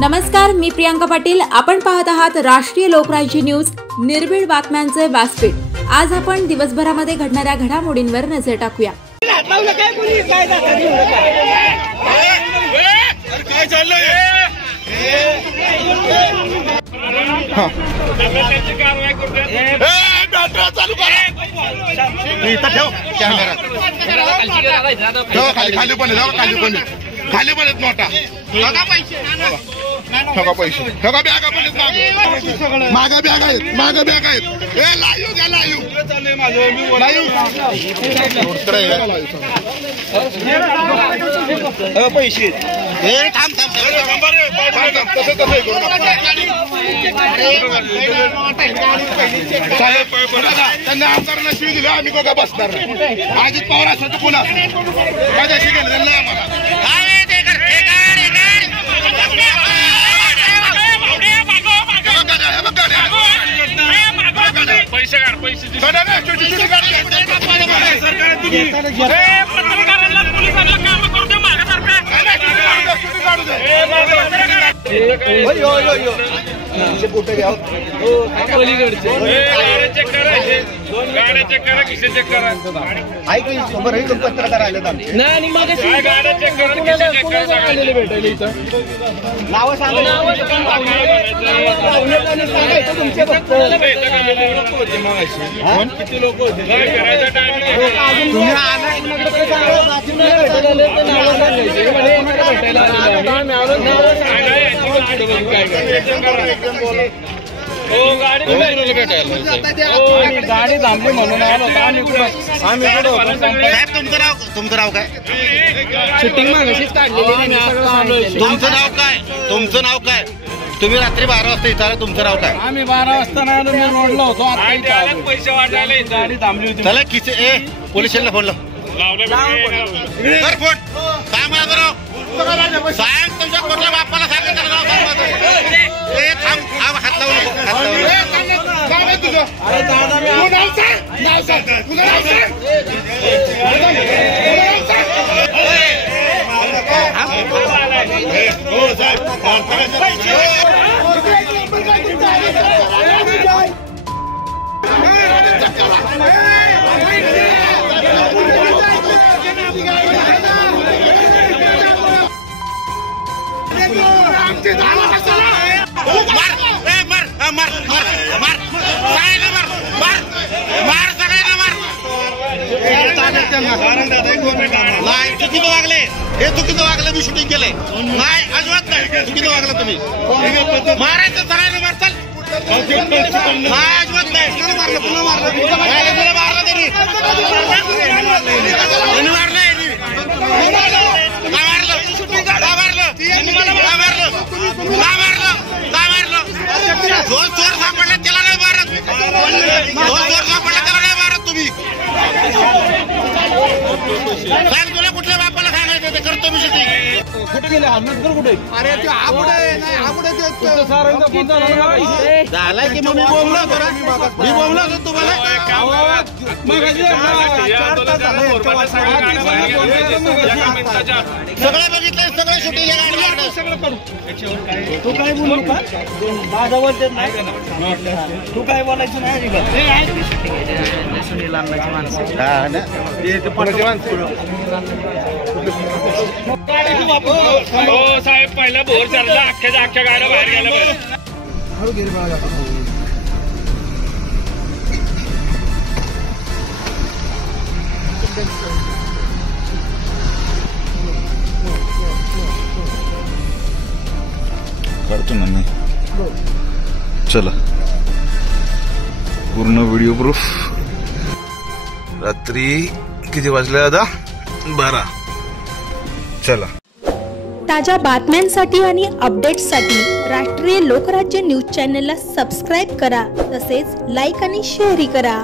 नमस्कार, मी प्रियांका पाटील. आपण पाहत आहात राष्ट्रीय लोकराज्य न्यूज, निर्भीड बातम्यांचे व्यासपीठ. आज आपण दिवसभरामध्ये घडणाऱ्या घडामोडींवर नजर टाकूया. खाली पण नोटा पैसे मागा बॅग आहेत लाईव्ह घ्या लाईव्ह पैसे त्यांनी आमदारांना शिवी दिली. आम्ही दोघं बसणार नाही. अजित पवार असं पुन्हा माझ्याशी गेलं आम्हाला पैसे पत्रकार आले किती लोक होते गाडी थांबली म्हणून आलो. तुमचं नाव काय? शूटिंग मागाशीच काढलेली. तुमचं नाव काय? तुम्ही रात्री 12 वाजता इथं तुमचं नाव काय? आम्ही 12 वाजता नाही, मी रोडला होतो. पैसे वाटायला गाडी थांबली होती. त्याला किती पोलीस स्टेशनला फोन फोन काय मला सांग तुमच्या कुठल्या बाप्पाला सांगितलं हात चुकीचं वागले. हे चुकीचं वागलं. मी शूटिंग केलंय. नाही, अजिबात नाही. चुकीचं वागलं तुम्ही. मारायचं सगळ्यांना मारताल. नाही, अजिबात नाही. पुन्हा मारलं त्यांनी. चोर सापडला त्याला नाही मारत. चोर सापडला त्याला नाही मारत तुम्ही. सांग तुला कुठल्या बापाला सांगायचं ते करतो मी शूटिंग. कुठे गेले आंबेडकर? कुठे? अरे ते झालाय की मग मी बोललो होतो तुम्हाला. सगळं बघितलंय, सगळं शूटिंग तू काय बोलू का? माझा बोलते नाही. तू काय बोलायचं नाही. साहेब पहिला भोर चालला. अख्ख्या गाड्या बाहेर गेल्या. काढतो ना मी. चला पूर्ण व्हिडिओ प्रूफ. रात्री किती वाजले आता? 12. चला. ताज्या बातम्यांसाठी आणि अपडेट्ससाठी राष्ट्रीय लोकराज्य न्यूज चॅनलला सबस्क्राईब करा. तसेच लाईक आणि शेअरही करा.